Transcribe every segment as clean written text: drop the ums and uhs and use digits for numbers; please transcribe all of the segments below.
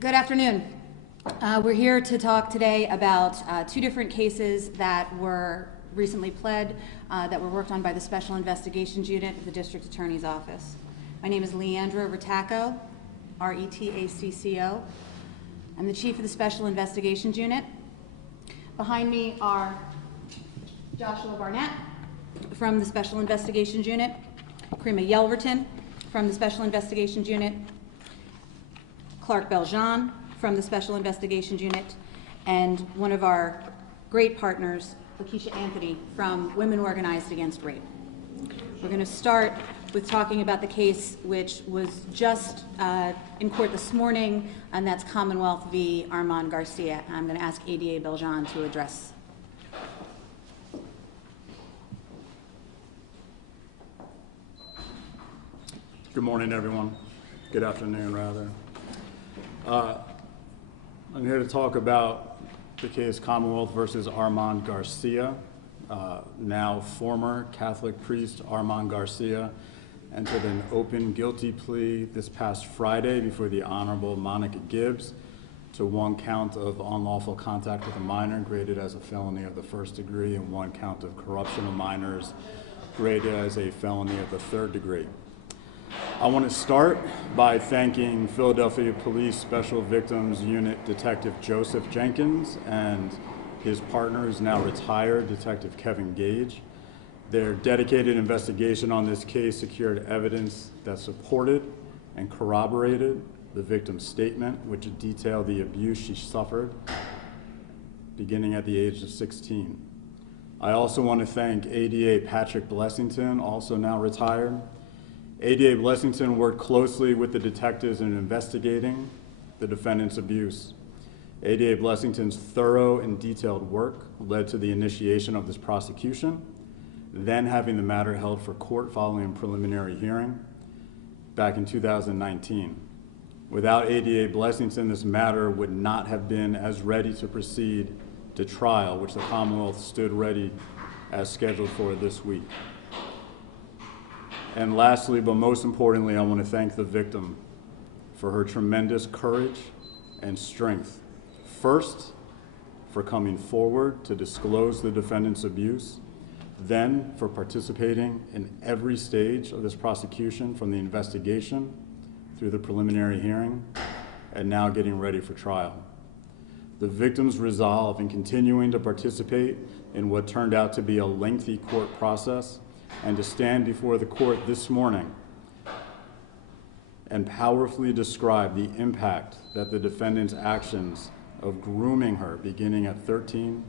Good afternoon. We're here to talk today about two different cases that were recently pled that were worked on by the Special Investigations Unit of the District Attorney's Office. My name is Leandra Retacco, R-E-T-A-C-C-O. I'm the Chief of the Special Investigations Unit. Behind me are Joshua Barnett from the Special Investigations Unit, Karima Yelverton from the Special Investigations Unit, Clark Beljean from the Special Investigations Unit, and one of our great partners, Leesa Anthony from Women Organized Against Rape. We're going to start with talking about the case which was just in court this morning, and that's Commonwealth v. Arman Garcia. I'm going to ask ADA Beljean to address. Good morning, everyone. Good afternoon, rather. I'm here to talk about the case Commonwealth versus Arman Garcia. Now former Catholic priest Arman Garcia entered an open guilty plea this past Friday before the Honorable Monica Gibbs to one count of unlawful contact with a minor graded as a felony of the first degree and one count of corruption of minors graded as a felony of the third degree. I want to start by thanking Philadelphia Police Special Victims Unit Detective Joseph Jenkins and his partner, who's now retired, Detective Kevin Gage. Their dedicated investigation on this case secured evidence that supported and corroborated the victim's statement, which detailed the abuse she suffered beginning at the age of 16. I also want to thank ADA Patrick Blessington, also now retired. ADA Blessington worked closely with the detectives in investigating the defendant's abuse. ADA Blessington's thorough and detailed work led to the initiation of this prosecution, then having the matter held for court following a preliminary hearing back in 2019. Without ADA Blessington, this matter would not have been as ready to proceed to trial, which the Commonwealth stood ready as scheduled for this week. And lastly, but most importantly, I want to thank the victim for her tremendous courage and strength. First, for coming forward to disclose the defendant's abuse, then for participating in every stage of this prosecution, from the investigation through the preliminary hearing, and now getting ready for trial. The victim's resolve in continuing to participate in what turned out to be a lengthy court process and to stand before the court this morning and powerfully describe the impact that the defendant's actions of grooming her beginning at 13,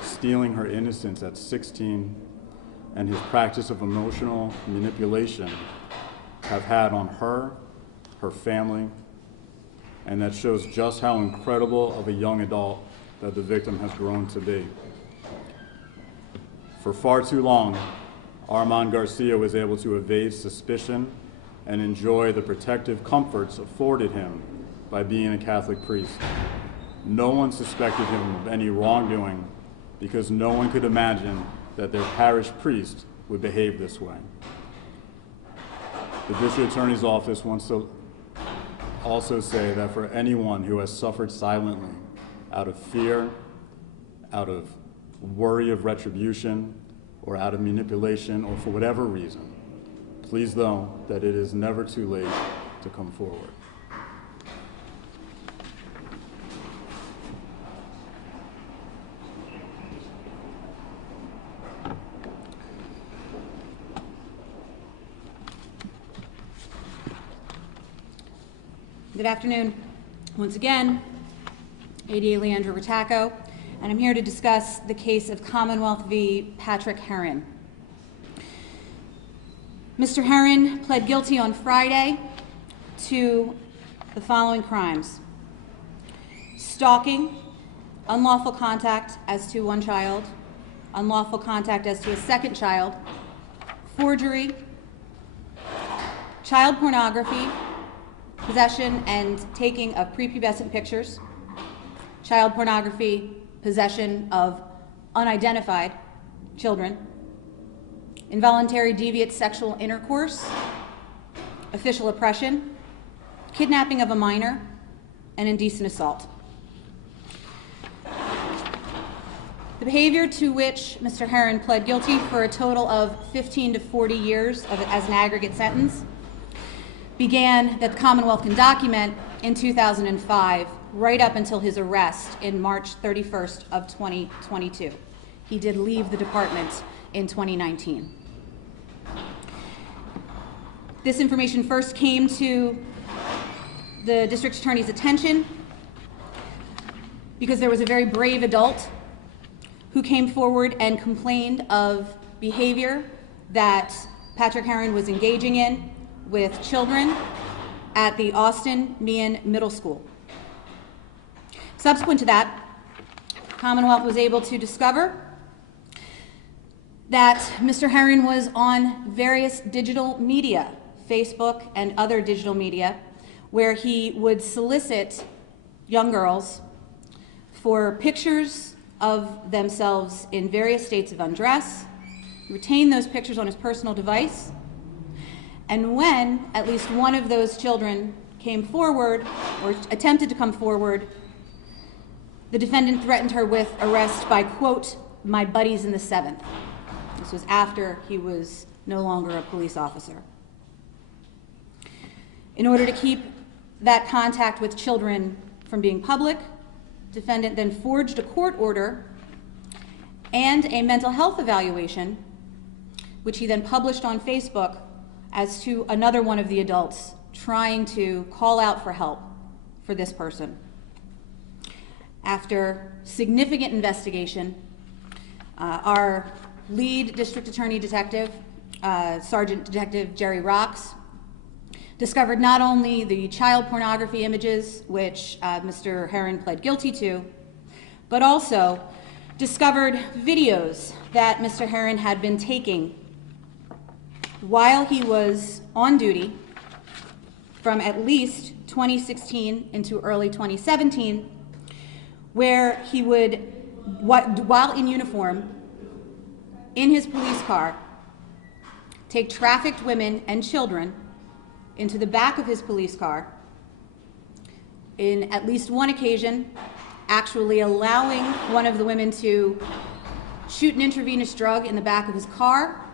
stealing her innocence at 16, and his practice of emotional manipulation have had on her, her family, and that shows just how incredible of a young adult that the victim has grown to be. For far too long, Arman Garcia was able to evade suspicion and enjoy the protective comforts afforded him by being a Catholic priest. No one suspected him of any wrongdoing because no one could imagine that their parish priest would behave this way. The District Attorney's Office wants to also say that for anyone who has suffered silently out of fear, out of worry of retribution, or out of manipulation, or for whatever reason, please know that it is never too late to come forward. Good afternoon. Once again, ADA Leandra Retacco, and I'm here to discuss the case of Commonwealth v. Patrick Heron. Mr. Heron pled guilty on Friday to the following crimes: stalking, unlawful contact as to one child, unlawful contact as to a second child, forgery, child pornography, possession and taking of prepubescent pictures, child pornography, possession of unidentified children, involuntary deviant sexual intercourse, official oppression, kidnapping of a minor, and indecent assault. The behavior to which Mr. Heron pled guilty for a total of 15 to 40 years as an aggregate sentence began, that the Commonwealth can document, in 2005, right up until his arrest in March 31st of 2022. He did leave the department in 2019. This information first came to the district attorney's attention because there was a very brave adult who came forward and complained of behavior that Patrick Heron was engaging in with children at the Austin Meehan Middle School. Subsequent to that, Commonwealth was able to discover that Mr. Heron was on various digital media, Facebook and other digital media, where he would solicit young girls for pictures of themselves in various states of undress, retain those pictures on his personal device, and when at least one of those children came forward or attempted to come forward, the defendant threatened her with arrest by, quote, "my buddies in the 7th." This was after he was no longer a police officer. In order to keep that contact with children from being public, defendant then forged a court order and a mental health evaluation, which he then published on Facebook as to another one of the adults trying to call out for help for this person. After significant investigation, our lead district attorney detective, Sergeant Detective Jerry Rocks, discovered not only the child pornography images, which Mr. Heron pled guilty to, but also discovered videos that Mr. Heron had been taking while he was on duty from at least 2016 into early 2017, where he would, while in uniform, in his police car, take trafficked women and children into the back of his police car, in at least one occasion, actually allowing one of the women to shoot an intravenous drug in the back of his car,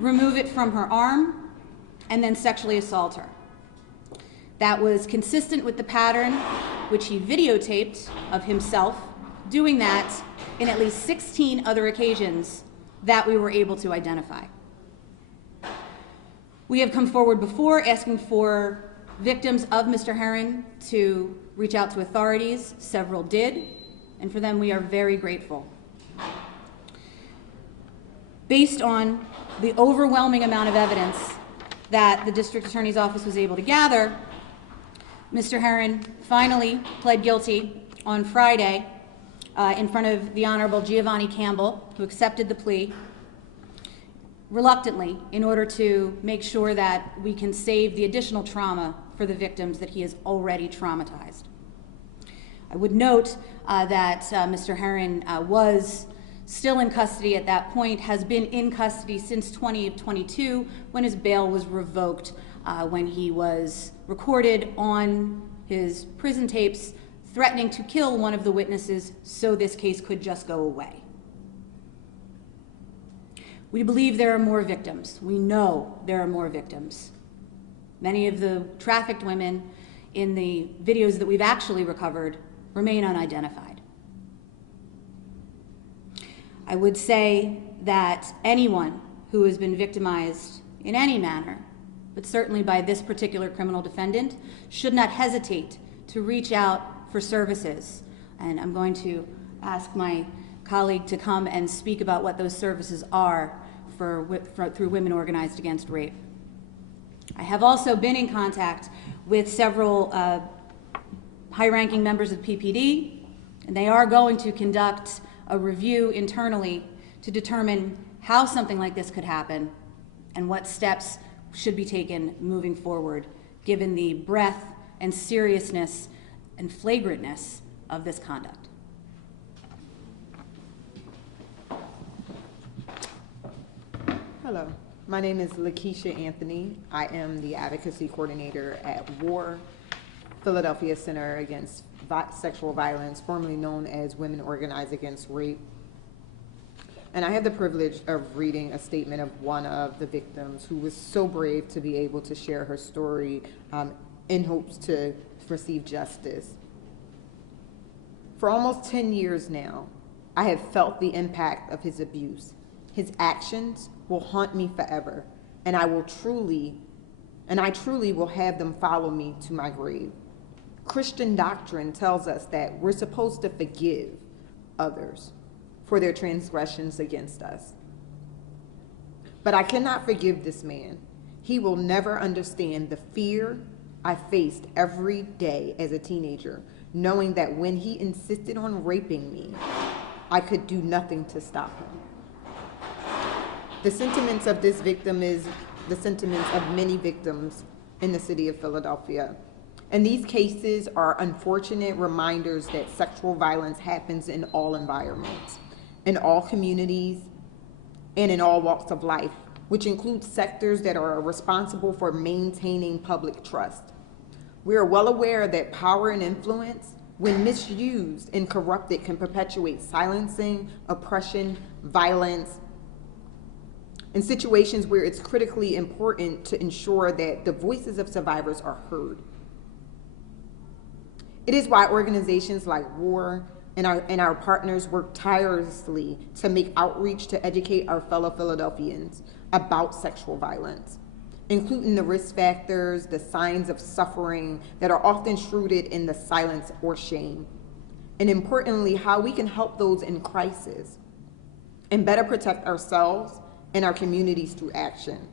remove it from her arm, and then sexually assault her. That was consistent with the pattern which he videotaped of himself doing that in at least 16 other occasions that we were able to identify. We have come forward before asking for victims of Mr. Heron to reach out to authorities. Several did, and for them we are very grateful. Based on the overwhelming amount of evidence that the district attorney's office was able to gather, Mr. Heron finally pled guilty on Friday in front of the Honorable Giovanni Campbell, who accepted the plea reluctantly in order to make sure that we can save the additional trauma for the victims that he has already traumatized. I would note that Mr. Heron was still in custody at that point, has been in custody since 2022 when his bail was revoked, when he was recorded on his prison tapes threatening to kill one of the witnesses so this case could just go away. We believe there are more victims. We know there are more victims. Many of the trafficked women in the videos that we've actually recovered remain unidentified. I would say that anyone who has been victimized in any manner, but certainly by this particular criminal defendant, should not hesitate to reach out for services. And I'm going to ask my colleague to come and speak about what those services are through Women Organized Against Rape. I have also been in contact with several high-ranking members of PPD, and they are going to conduct a review internally to determine how something like this could happen and what steps should be taken moving forward, given the breadth and seriousness and flagrantness of this conduct. Hello, my name is Leesa Anthony. I am the advocacy coordinator at WAR. Philadelphia Center Against Sexual Violence, formerly known as Women Organized Against Rape. And I had the privilege of reading a statement of one of the victims who was so brave to be able to share her story in hopes to receive justice. For almost 10 years now, I have felt the impact of his abuse. His actions will haunt me forever, and I truly will have them follow me to my grave. Christian doctrine tells us that we're supposed to forgive others for their transgressions against us. But I cannot forgive this man. He will never understand the fear I faced every day as a teenager, knowing that when he insisted on raping me, I could do nothing to stop him. The sentiments of this victim is the sentiments of many victims in the city of Philadelphia. And these cases are unfortunate reminders that sexual violence happens in all environments, in all communities, and in all walks of life, which includes sectors that are responsible for maintaining public trust. We are well aware that power and influence, when misused and corrupted, can perpetuate silencing, oppression, violence, in situations where it's critically important to ensure that the voices of survivors are heard. It is why organizations like WAR and our partners work tirelessly to make outreach to educate our fellow Philadelphians about sexual violence, including the risk factors, the signs of suffering that are often shrouded in the silence or shame, and importantly, how we can help those in crisis and better protect ourselves and our communities through action.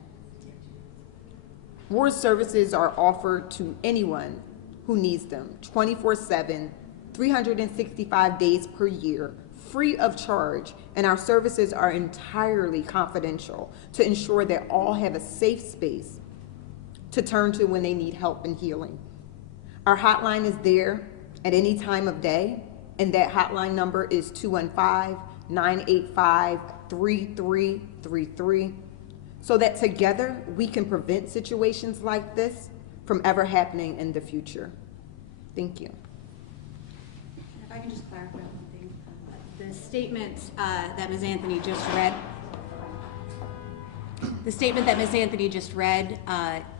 WAR's services are offered to anyone who needs them 24/7, 365 days per year, free of charge, and our services are entirely confidential to ensure that all have a safe space to turn to when they need help and healing. Our hotline is there at any time of day, and that hotline number is 215-985-3333, so that together we can prevent situations like this from ever happening in the future. Thank you. If I can just clarify one thing. The statement that Ms. Anthony just read,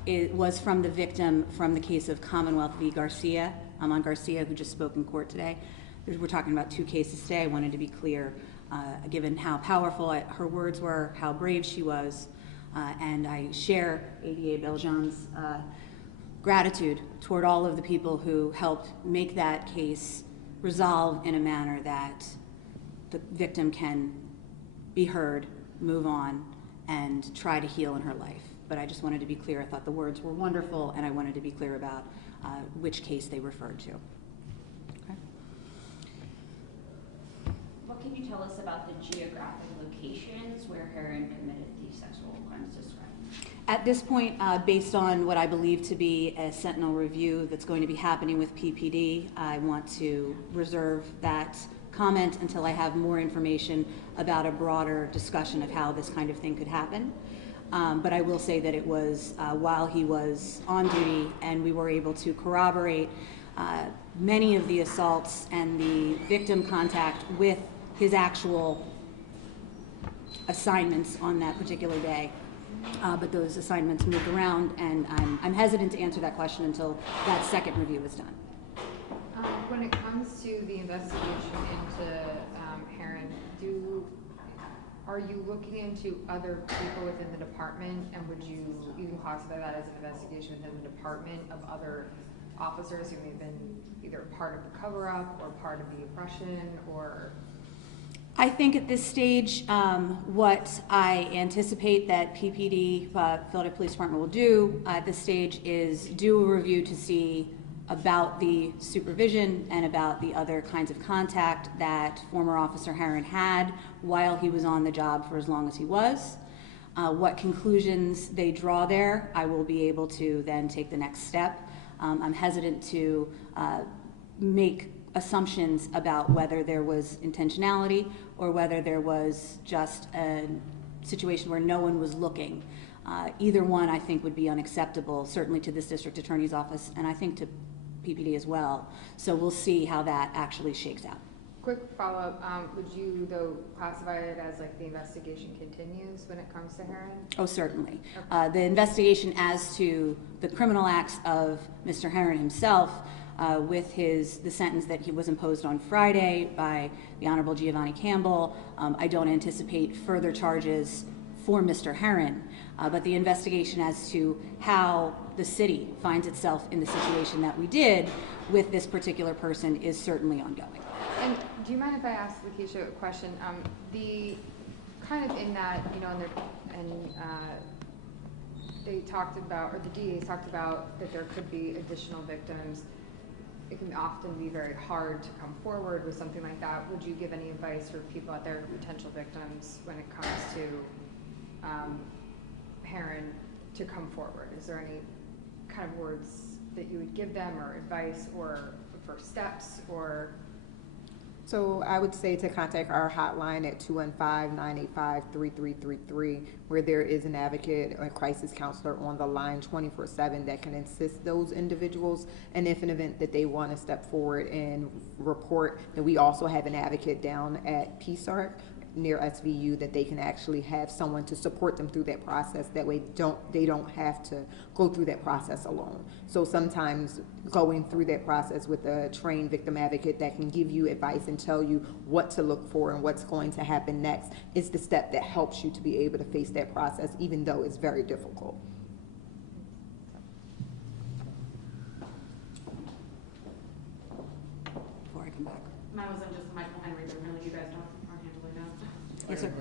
it was from the victim from the case of Commonwealth v. Garcia, Arman Garcia, who just spoke in court today. We're talking about two cases today. I wanted to be clear, given how powerful her words were, how brave she was, and I share ADA Beljan's gratitude toward all of the people who helped make that case resolve in a manner that the victim can be heard, move on, and try to heal in her life. But I just wanted to be clear. I thought the words were wonderful, and I wanted to be clear about which case they referred to. Okay. What can you tell us about the geographic locations where Heron committed these sexual crimes described? At this point, based on what I believe to be a sentinel review that's going to be happening with PPD, I want to reserve that comment until I have more information about a broader discussion of how this kind of thing could happen. But I will say that it was while he was on duty, and we were able to corroborate many of the assaults and the victim contact with his actual assignments on that particular day. But those assignments moved around, and I'm hesitant to answer that question until that second review is done. When it comes to the investigation into Heron, are you looking into other people within the department, and would you even classify that as an investigation within the department of other officers who may have been either part of the cover-up or part of the oppression, or? I think at this stage, what I anticipate that PPD, Philadelphia Police Department, will do at this stage is do a review to see about the supervision and about the other kinds of contact that former Officer Heron had while he was on the job for as long as he was. What conclusions they draw there, I will be able to then take the next step. I'm hesitant to make assumptions about whether there was intentionality or whether there was just a situation where no one was looking. Either one, I think, would be unacceptable, certainly to this district attorney's office, and I think to PPD as well. So we'll see how that actually shakes out. Quick follow-up, would you though classify it as like the investigation continues when it comes to Heron? Oh, certainly. The investigation as to the criminal acts of Mr. Heron himself, with the sentence that he was imposed on Friday by the Honorable Giovanni Campbell, I don't anticipate further charges for Mr. Heron, but the investigation as to how the city finds itself in the situation that we did with this particular person is certainly ongoing. And do you mind if I ask Lakeisha a question? The kind of in that, you know, they talked about, or the DA talked about that there could be additional victims. It can often be very hard to come forward with something like that. Would you give any advice for people out there, potential victims, when it comes to Heron to come forward? Is there any kind of words that you would give them, or advice, or first steps, or? So I would say to contact our hotline at 215-985-3333, where there is an advocate or a crisis counselor on the line 24/7 that can assist those individuals. And if an event that they want to step forward and report, then we also have an advocate down at PSARC near SVU that they can actually have someone to support them through that process. That way they don't have to go through that process alone. So sometimes going through that process with a trained victim advocate that can give you advice and tell you what to look for and what's going to happen next is the step that helps you to be able to face that process, even though it's very difficult. Before I come back. Mine was on just Michael Henry, but really you guys aren't handling that. Yes, sir.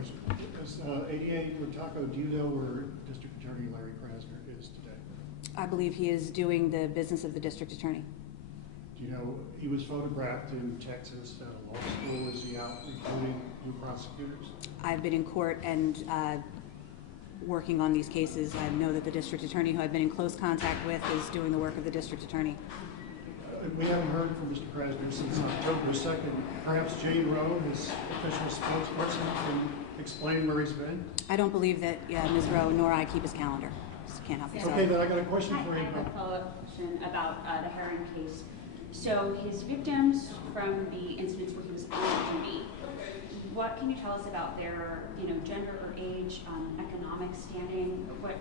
As 88 Taco, do you know where District Attorney Larry Krasner is today? I believe he is doing the business of the district attorney. Do you know, he was photographed in Texas at a law school. Is he out recruiting new prosecutors? I've been in court and working on these cases. I know that the district attorney, who I've been in close contact with, is doing the work of the district attorney. We haven't heard from Mr. Krasner since October 2nd. Perhaps Jane Rowe, his official spokesperson, can explain where he's been? I don't believe that Ms. Rowe nor I keep his calendar. Just can't help yourself. Okay, then I got a question for I you. have a follow-up question about the Heron case. So his victims from the incidents where he was on duty, what can you tell us about their, gender or age, economic standing? What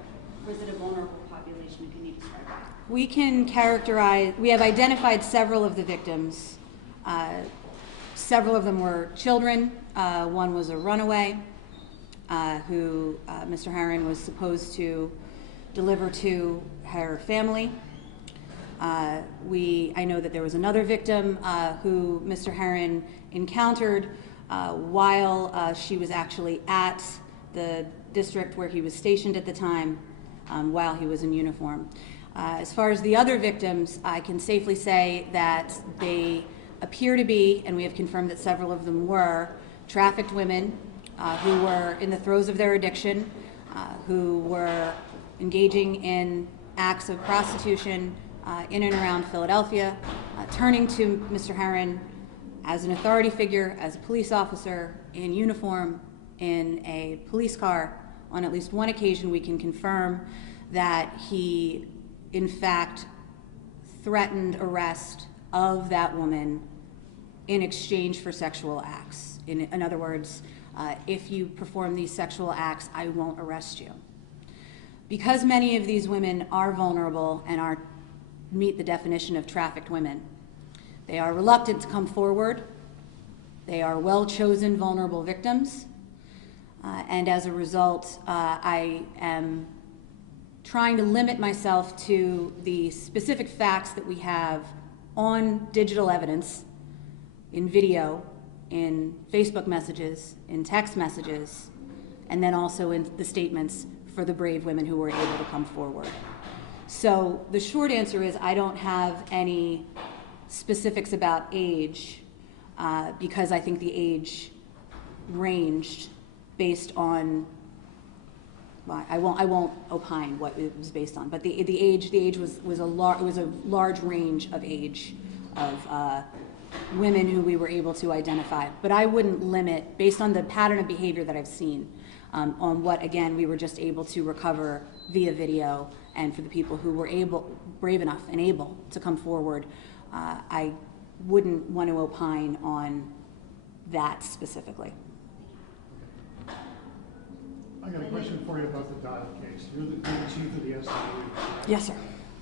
was it a vulnerable population? Can you describe that? We can characterize, we have identified several of the victims. Several of them were children. One was a runaway who Mr. Heron was supposed to deliver to her family. I know that there was another victim who Mr. Heron encountered while she was actually at the district where he was stationed at the time, while he was in uniform. As far as the other victims, I can safely say that they appear to be, and we have confirmed that several of them were, trafficked women who were in the throes of their addiction, who were engaging in acts of prostitution in and around Philadelphia, turning to Mr. Heron as an authority figure, as a police officer, in uniform, in a police car. On at least one occasion, we can confirm that he, in fact, threatened arrest of that woman in exchange for sexual acts. In other words, if you perform these sexual acts, I won't arrest you. Because many of these women are vulnerable and meet the definition of trafficked women, they are reluctant to come forward. They are well-chosen vulnerable victims. And as a result, I am trying to limit myself to the specific facts that we have on digital evidence, in video, in Facebook messages, in text messages, and then also in the statements for the brave women who were able to come forward. So the short answer is I don't have any specifics about age because I think the age ranged based on, well, I won't opine what it was based on, but the age was a large range of age of women who we were able to identify. But I wouldn't limit, based on the pattern of behavior that I've seen, on what, again, we were just able to recover via video and for the people who were brave enough and able to come forward. I wouldn't want to opine on that specifically. I got a question for you about the Dial case. You're the chief of the SIU. Yes, sir.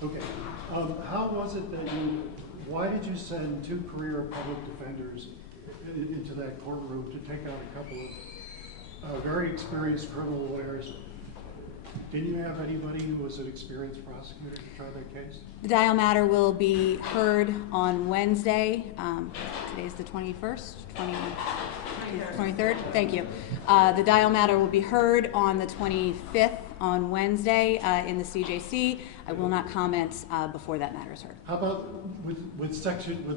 Okay. How was it that why did you send 2 career public defenders into that courtroom to take out a couple of very experienced criminal lawyers? Didn't you have anybody who was an experienced prosecutor to try that case? The Dial matter will be heard on Wednesday. Today's the 21st, 23rd. Thank you. The Dial matter will be heard on the 25th on Wednesday in the CJC. I will not comment before that matter is heard. How about with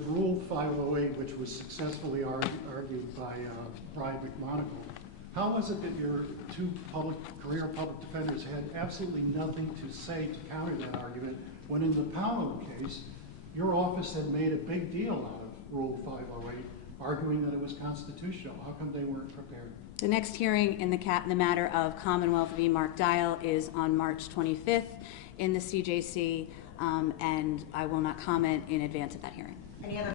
Rule 508, which was successfully argued by Brian McMonagle? How was it that your 2 career public defenders had absolutely nothing to say to counter that argument, when in the Powell case, your office had made a big deal out of Rule 508, arguing that it was constitutional? How come they weren't prepared? The next hearing in the matter of Commonwealth v. Mark Dial is on March 25th in the CJC, and I will not comment in advance of that hearing. Any other